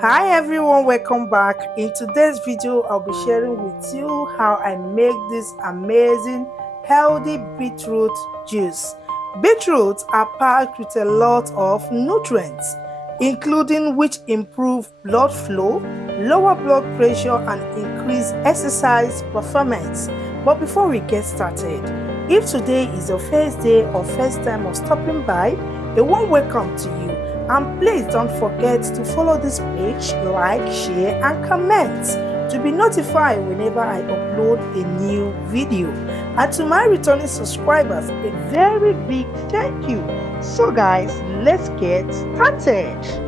Hi everyone, welcome back. In today's video I'll be sharing with you how I make this amazing healthy beetroot juice. Beetroots are packed with a lot of nutrients, including which improve blood flow, lower blood pressure and increase exercise performance. But before we get started, if today is your first day or first time of stopping by, a warm welcome to you. And please don't forget to follow this page, like, share and comment to be notified whenever I upload a new video. And to my returning subscribers, a very big thank you. So guys, let's get started.